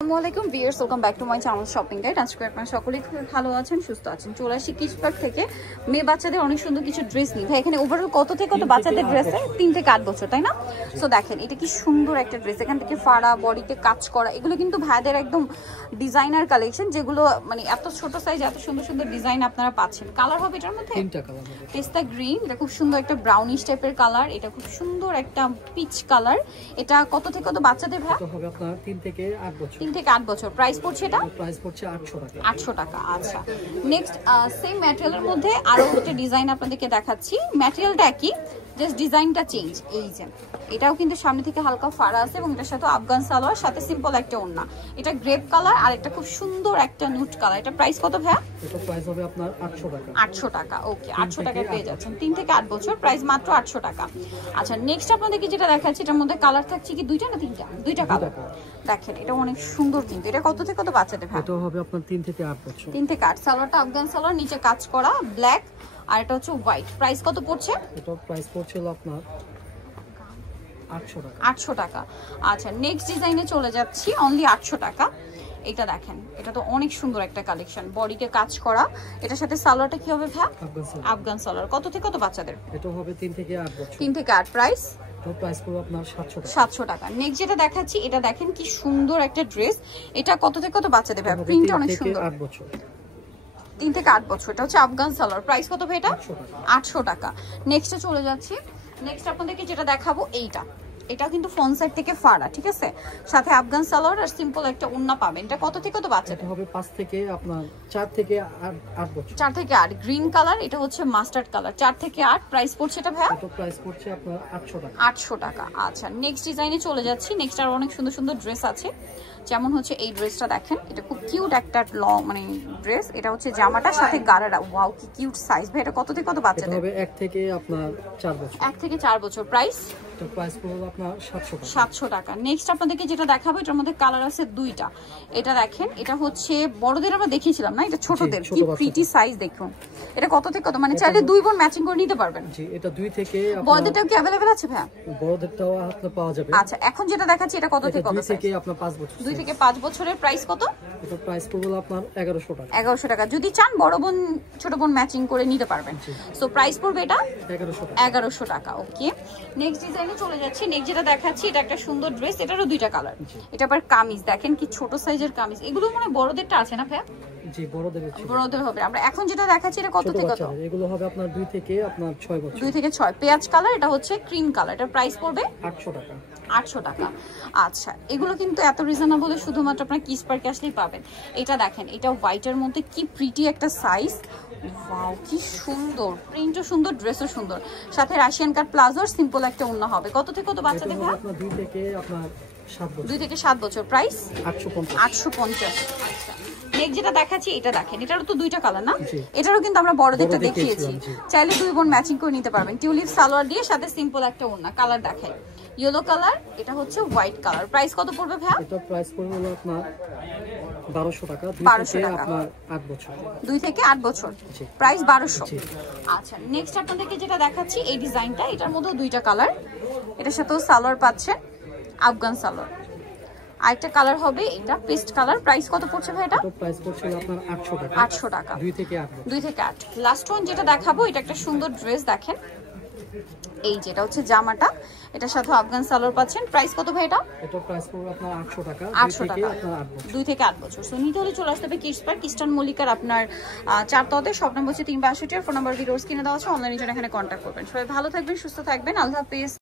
আসসালামুয়ালাইকুম viewers, welcome back to my channel shopping guide. আজকে আপনারা সকলেই খুব ভালো আছেন, সুস্থ আছেন। চলে আসি কিডস পার্ক থেকে মেয়ে বাচ্চাদের অনেক সুন্দর কিছু ড্রেস নিই। ভাই এখানে ওভারঅল কত থেকে কত বাচ্চাদের ড্রেস? 3 থেকে 8 বছর, তাই না? সো দেখেন এটা কি সুন্দর একটা ড্রেস, এখান থেকে ফাড়া বডিতে কাজ করা। এগুলো কিন্তু ভাইদের একদম ডিজাইনার কালেকশন, যেগুলো মানে এত ছোট সাইজ এত সুন্দর সুন্দর ডিজাইন আপনারা পাচ্ছেন। কালার হবে এটার মধ্যে 3টা কালার হবে। পেস্তা গ্রিন, এটা খুব সুন্দর একটা ব্রাউনিশ টাইপের কালার, এটা খুব সুন্দর একটা পিচ কালার। এটা কত থেকে কত বাচ্চাদের ভাই? এটা হবে আপনার 3 থেকে 8 বছর। 3 থেকে 8 বছর। প্রাইস পড়ছে এটা? প্রাইস পড়ছে 800 টাকা। 800 টাকা। আচ্ছা, নেক্সট সেম ম্যাটেরিয়ালের মধ্যে আরো একটা ডিজাইন আপনাদেরকে দেখাচ্ছি। ম্যাটেরিয়ালটা একই, জাস্ট ডিজাইনটা চেঞ্জ। এই যে এটাও কিন্তু সামনে থেকে হালকা ফাড়া আছে এবং এটার সাথে আফগান সালোয়ার, সাথে সিম্পল একটা ওড়না। এটা গ্রেপ কালার আর একটা খুব সুন্দর একটা নুট কালার। এটা প্রাইস কত ভাইয়া? এটা প্রাইস হবে আপনার 800 টাকা। 800 টাকা। ওকে, 800 টাকায় পেয়ে যাচ্ছেন 3 থেকে 8 বছর, প্রাইস মাত্র 800 টাকা। আচ্ছা, নেক্সট আপনাদেরকে যেটা দেখাচ্ছি, এটার মধ্যে কালার থাকছে কি দুইটা না তিনটা? দুইটা কালার। দেখেন এটা অনেক সুন্দর কিন্তু। এটা কত থেকে কত বাচ্চাদের ভাই? এটা হবে আপনার 3 থেকে 8 বছর। 3 থেকে 8। সালোয়ারটা আফগান সালোয়ার, নিচে কাজ করা ব্ল্যাক, আর এটা হচ্ছে হোয়াইট। প্রাইস কত পড়ছে? এটা প্রাইস পড়ছিল আপনার 800 টাকা। 800 টাকা। আচ্ছা, নেক্সট ডিজাইনে চলে যাচ্ছি, অনলি 800 টাকা। এটা দেখেন, এটা তো অনেক সুন্দর একটা কালেকশন, বডিতে কাজ করা। এটার সাথে সালোয়ারটা কি হবে ভাই? আফগান সালোয়ার। কত থেকে কত বাচ্চাদের? এটা হবে 3 থেকে 8 বছর। 3 থেকে 8। প্রাইস? তো প্রাইস পড়বে আপনার 700 টাকা। 700 টাকা। নেক্সট যেটা দেখাচ্ছি, এটা দেখেন কি সুন্দর একটা ড্রেস। এটা কত থেকে কত বাচ্চাদের ভাই? প্রিন্টটা অনেক সুন্দর। 8 বছর। 3 থেকে 8 বছর। এটা হচ্ছে আফগান সালোয়ার। প্রাইস কত ভাই এটা? 800 টাকা। নেক্সটে চলে যাচ্ছি। নেক্সট আপনাদেরকে যেটা দেখাবো এইটা, এটা কিন্তু ফ্রন্ট সাইড থেকে ফাড়া, ঠিক আছে? সাথে আফগান সালোয়ার আর সিম্পল একটা ওড়না পাবেন। এটা কত থেকে কত বাচ্চা? এটা হবে 5 থেকে আপনার 4 থেকে 8 বছর। 4 থেকে 8। গ্রিন কালার, এটা হচ্ছে মাস্টার্ড কালার। 4 থেকে 8। প্রাইস পড়ছে এটা ভাই? এটা প্রাইস পড়ছে আপনার 800 টাকা। 800 টাকা। আচ্ছা, নেক্সট ডিজাইনে চলে যাচ্ছি। নেক্সট আর অনেক সুন্দর সুন্দর ড্রেস আছে, যেমন হচ্ছে এই ড্রেসটা দেখেন। এটা খুব কিউট একটা লং মানে ড্রেস। এটা হচ্ছে জামাটার সাথে গারারা। ওয়াও, কি কিউট সাইজ ভাই। এটা কত থেকে কত বাচ্চাদের? এটা হবে 1 থেকে আপনার 4 বছর। 1 থেকে 4 বছর। প্রাইস? এটা প্রাইস পড়বে আপনার 700 টাকা। 700 টাকা। নেক্সট আপনাদেরকে যেটা দেখাবো, এটার মধ্যে কালার আছে দুইটা। এটা দেখেন, এটা হচ্ছে বড়দের আমরা দেখিয়েছিলাম না, এটা ছোটদের। কি প্রিটি সাইজ দেখুন। এটা কত থেকে কত, মানে চাইলে দুই বোন ম্যাচিং করে নিতে পারবেন? জি, এটা 2 থেকে বড়দেরটাও কি अवेलेबल আছে ভাই? বড়দেরটাও আপনার পাওয়া যাবে। আচ্ছা, এখন যেটা দেখাচ্ছি এটা কত থেকে কত? 2 থেকে আপনার 5 বছর। 2 থেকে 5 বছরের। প্রাইস কত? এটা প্রাইস পড়বে আপনার 1100 টাকা। 1100 টাকা। যদি চান বড় বোন ছোট বোন ম্যাচিং করে নিতে পারবেন। সো প্রাইস পড়বে এটা 1100 টাকা। ওকে, নেক্সট ডিজাইনে চলে যাচ্ছি। নেক্সট যেটা দেখাচ্ছি, এটা একটা সুন্দর ড্রেস। এটারও দুইটা কালার। এটা আবার কামিজ, দেখেন কি ছোট সাইজের কামিজ। এগুলো মানে বড়দেরটা আছে না ভাই? জি, বড়দের হবে। আমরা এখন যেটা দেখাচ্ছি, এটা কত থেকে কত? এগুলো হবে আপনার 2 থেকে আপনার 6 বছর। 2 থেকে 6। পেঁয়াজ কালার, এটা হচ্ছে ক্রিম কালার। এটা প্রাইস পড়বে 800 টাকা। 800 টাকা। আচ্ছা, এগুলো কিন্তু এত রিজনেবল, শুধুমাত্র আপনার কিডস পার্কে আসলেই পাবেন। এটা দেখেন, এটা হোয়াইটের মধ্যে কি প্রিটি একটা সাইজ। ওয়াও, কি সুন্দর, প্রিন্টও সুন্দর, ড্রেসও সুন্দর। সাথে রাশিয়ান কাট প্লাজো আর সিম্পল একটা ওড়না হবে। কত থেকে কত বাচ্চাদের ভাই? আপনার 2 থেকে আপনার 7 বছর। 2 থেকে 7 বছর। প্রাইস 850। 850। আচ্ছা, নেক্সট যেটা দেখাচ্ছি, এটা দেখেন। এটারও তো দুইটা কালার না? এটারও কিন্তু আমরা বড়দেরটা দেখিয়েছি। চাইলে দুই বোন ম্যাচিং করে নিতে পারবেন। টিউলিপ সালোয়ার দিয়ে সাথে সিম্পল একটা ওড়না। কালার দেখাই, ইয়েলো কালার, এটা হচ্ছে হোয়াইট কালার। প্রাইস কত পড়বে ভাই? এটা প্রাইস পড়বে হলো আপনার 1200 টাকা। 1200 টাকা। আপনার 8 বছর। 2 থেকে 8 বছর। প্রাইস 1200। আচ্ছা, নেক্সট আপনাদেরকে যেটা দেখাচ্ছি, এই ডিজাইনটা, এটার মধ্যেও দুইটা কালার। এটার সাথেও সালোয়ার পাচ্ছেন, আফগান সালোয়ার। আরেকটা কালার হবে এটা পেস্ট কালার। প্রাইস কত পড়ছে ভাই এটা? এটা প্রাইস পড়ছে আপনার 800 টাকা। 800 টাকা। 2 থেকে 8। 2 থেকে 8। লাস্ট ওয়ান যেটা দেখাবো, এটা একটা সুন্দর ড্রেস দেখেন। এই যেটা হচ্ছে জামাটা, এটার সাথে আফগান সালোয়ার পাচ্ছেন। প্রাইস কত ভাই এটা? এটা প্রাইস পড়বে আপনার 800 টাকা। 800 টাকা। 2 থেকে 8 বছর। সো নিতে হলে চলে আসতে হবে কিডস পার্ক, ইস্টার্ন মল্লিকার আপনার 4 তলাতে। শপ নম্বর হচ্ছে 362। ফোন নাম্বার ভিডিওস কিনে দেওয়া আছে। অনলাইনে জন্য এখানে কন্ট্যাক্ট করবেন। সবাই ভালো থাকবেন, সুস্থ থাকবেন। আল্লাহ হাফেজ।